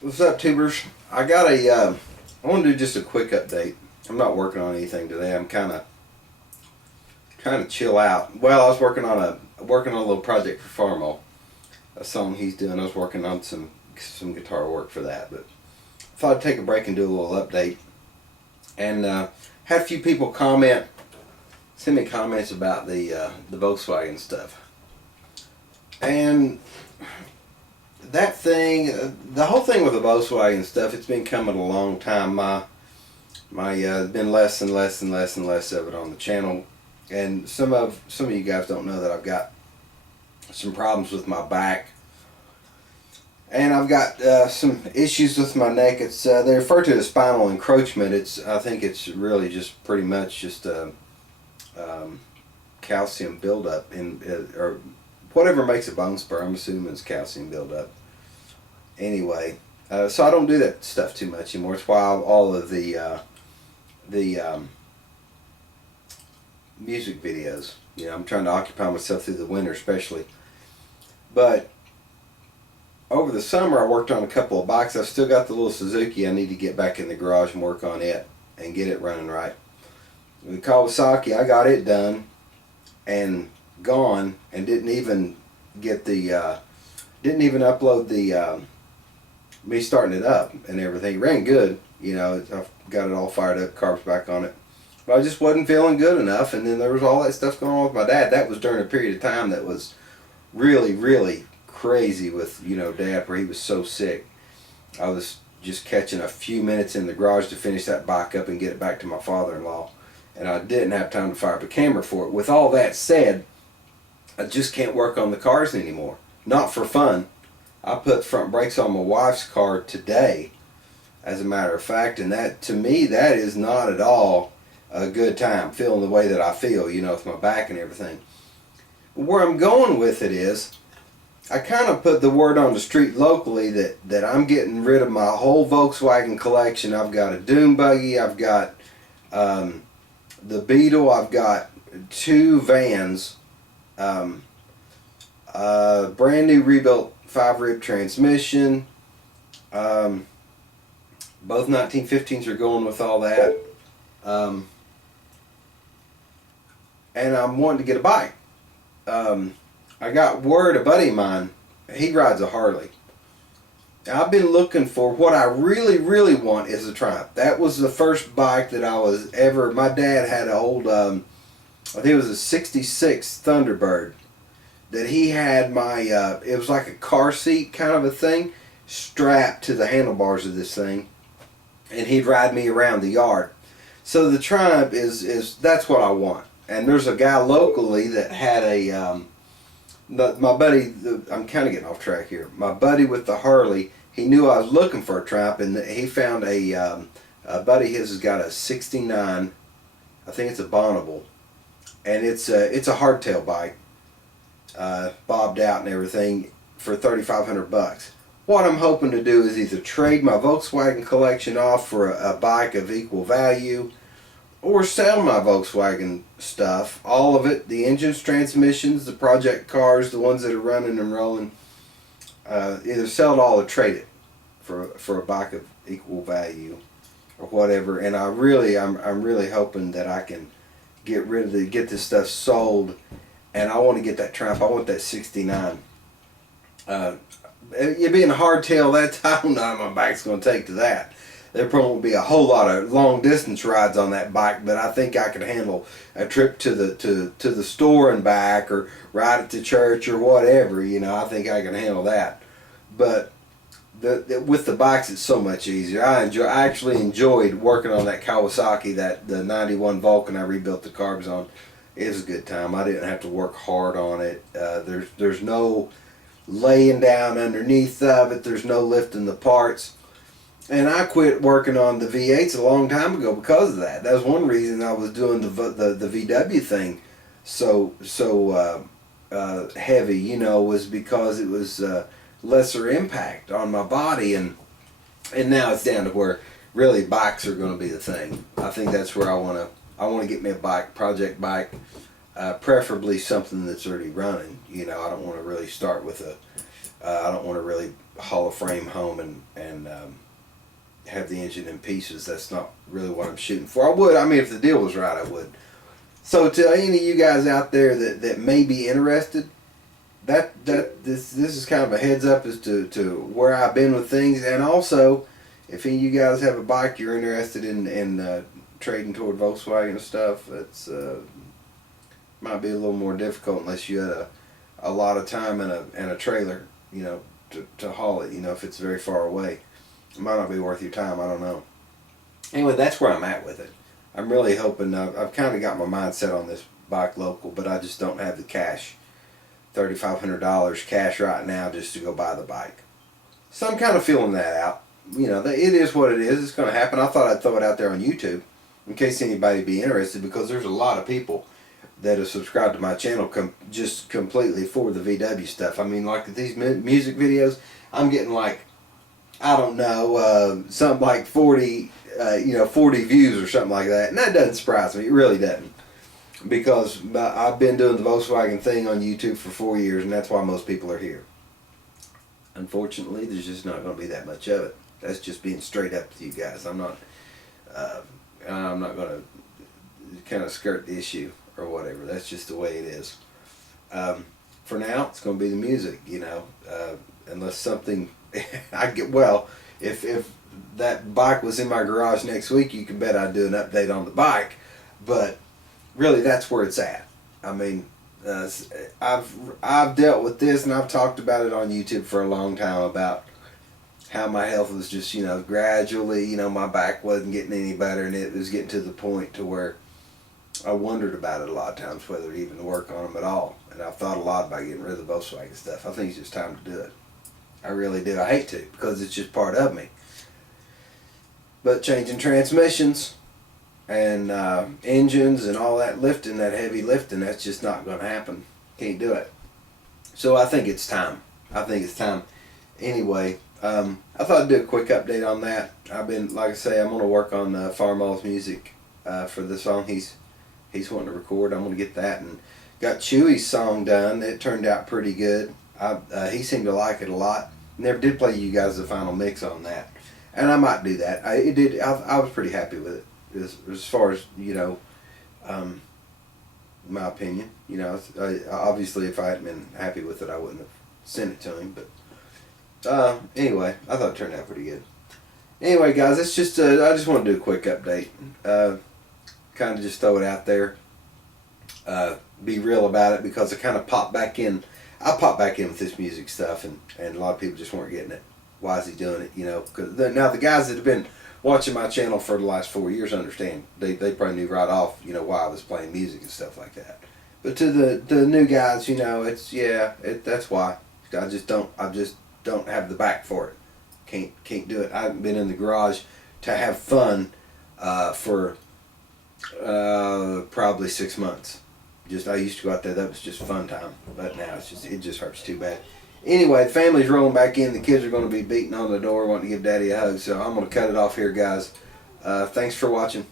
What's up, tubers? I got I want to do just a quick update. I'm not working on anything today. I'm kind of chill out. Well, I was working on a little project for Farmo, a song he's doing. I was working on some guitar work for that, but thought I'd take a break and do a little update. And had a few people send me comments about the Volkswagen stuff, and that thing, the whole thing with the Volkswagen stuff. It's been coming a long time. My been less and less and less and less of it on the channel, and some of you guys don't know that I've got some problems with my back, and I've got some issues with my neck. It's they refer to it as spinal encroachment. I think it's really just pretty much just a calcium buildup in or whatever makes a bone spur. I'm assuming it's calcium buildup. Anyway, so I don't do that stuff too much anymore. It's why all of the music videos. I'm trying to occupy myself through the winter, especially. But over the summer, I worked on a couple of bikes. I've still got the little Suzuki. I need to get back in the garage and work on it and get it running right. The Kawasaki, I got it done and gone, and didn't even get didn't even upload the me starting it up and everything. It ran good. I've got it all fired up, carbs back on it. But I just wasn't feeling good enough, and then there was all that stuff going on with my dad. That was during a period of time that was really, really crazy with, Dad, where he was so sick. I was just catching a few minutes in the garage to finish that bike up and get it back to my father-in-law. And I didn't have time to fire up a camera for it. With all that said, I just can't work on the cars anymore. Not for fun. I put front brakes on my wife's car today, as a matter of fact, and that, to me, that is not at all a good time, feeling the way that I feel, with my back and everything. Where I'm going with it is, I kind of put the word on the street locally that I'm getting rid of my whole Volkswagen collection. I've got a dune buggy, I've got the Beetle, I've got two vans, brand new rebuilt 5-rib transmission. Both 1915s are going with all that. And I'm wanting to get a bike. I got word, a buddy of mine, he rides a Harley. I've been looking for, what I really, really want is a Triumph. That was the first bike that I was ever, my dad had an old, I think it was a 66 Thunderbird that he had it was like a car seat kind of a thing strapped to the handlebars of this thing, and he'd ride me around the yard. So the Triumph that's what I want. And there's a guy locally that had my buddy, I'm kind of getting off track here. My buddy with the Harley, he knew I was looking for a Triumph, and he found a buddy of his has got a 69, I think it's a Bonneville, and it's a hardtail bike, bobbed out and everything, for $3,500. What I'm hoping to do is either trade my Volkswagen collection off for a bike of equal value, or sell my Volkswagen stuff, all of it, the engines, transmissions, the project cars, the ones that are running and rolling, either sell it all or trade it for a bike of equal value or whatever. And I'm really hoping that I can get this stuff sold, and I want to get that Triumph. I want that 69. It being a hardtail, I don't know how my bike's going to take to that. There probably won't be a whole lot of long distance rides on that bike, but I think I could handle a trip to the store and back, or ride it to church or whatever. I think I can handle that. But with the bikes, it's so much easier. I actually enjoyed working on that Kawasaki, the 91 Vulcan I rebuilt the carbs on. It was a good time. I didn't have to work hard on it. There's no laying down underneath of it. There's no lifting the parts. And I quit working on the V8s a long time ago because of that. That was one reason I was doing the VW thing so heavy, was because it was lesser impact on my body, and now it's down to where really bikes are going to be the thing. I think that's where I want to get me a bike, project bike, preferably something that's already running. I don't want to really start with I don't want to really haul a frame home and have the engine in pieces. That's not really what I'm shooting for. I would, I mean, if the deal was right, I would. So to any of you guys out there that may be interested, this is kind of a heads up as to where I've been with things, and also if any of you guys have a bike you're interested in trading toward Volkswagen and stuff, it's might be a little more difficult unless you had a lot of time and a trailer, you know, to haul it. You know, if it's very far away, it might not be worth your time. I don't know. Anyway, that's where I'm at with it. I'm really hoping. I've kind of got my mind set on this bike local, but I just don't have the cash. $3,500 cash right now just to go buy the bike. So I'm kind of feeling that out. You know, it is what it is. It's going to happen. I thought I'd throw it out there on YouTube in case anybody be interested, because there's a lot of people that have subscribed to my channel just completely for the VW stuff. I mean, like these music videos, I'm getting like, I don't know, something like 40 views or something like that. And that doesn't surprise me. It really doesn't. Because I've been doing the Volkswagen thing on YouTube for 4 years, and that's why most people are here. Unfortunately, there's just not going to be that much of it. That's just being straight up with you guys. I'm not going to kind of skirt the issue or whatever. That's just the way it is. For now, it's going to be the music, you know, unless something if that bike was in my garage next week, you can bet I'd do an update on the bike. But really, that's where it's at. I mean, I've dealt with this, and I've talked about it on YouTube for a long time about how my health was just, you know, gradually, you know, my back wasn't getting any better, and it was getting to the point to where I wondered about it a lot of times, whether to even work on them at all. And I've thought a lot about getting rid of the Volkswagen stuff. I think it's just time to do it. I really do. I hate to, because it's just part of me. But changing transmissions and engines and all that lifting, that heavy lifting, that's just not going to happen. Can't do it. So I think it's time. Anyway, I thought I'd do a quick update on that. I've been, like I say, I'm going to work on Farmall's music for the song he's wanting to record. I'm going to get that, and got Chewy's song done. It turned out pretty good. He seemed to like it a lot. Never did play you guys the final mix on that, and I might do that. I was pretty happy with it as far as, you know, my opinion. You know, obviously if I hadn't been happy with it, I wouldn't have sent it to him. But anyway, I thought it turned out pretty good. Anyway, guys, it's just I just want to do a quick update. Kind of just throw it out there. Be real about it, because I kind of popped back in. I popped back in with this music stuff, and a lot of people just weren't getting it. Why is he doing it? You know, because now the guys that have been watching my channel for the last 4 years understand. They probably knew right off, you know, why I was playing music and stuff like that. But to the new guys, you know, that's why. I just don't have the back for it. Can't do it. I haven't been in the garage to have fun for probably 6 months. I used to go out there. That was just fun time. But now it just hurts too bad. Anyway, the family's rolling back in. The kids are going to be beating on the door wanting to give Daddy a hug. So I'm going to cut it off here, guys. Thanks for watching.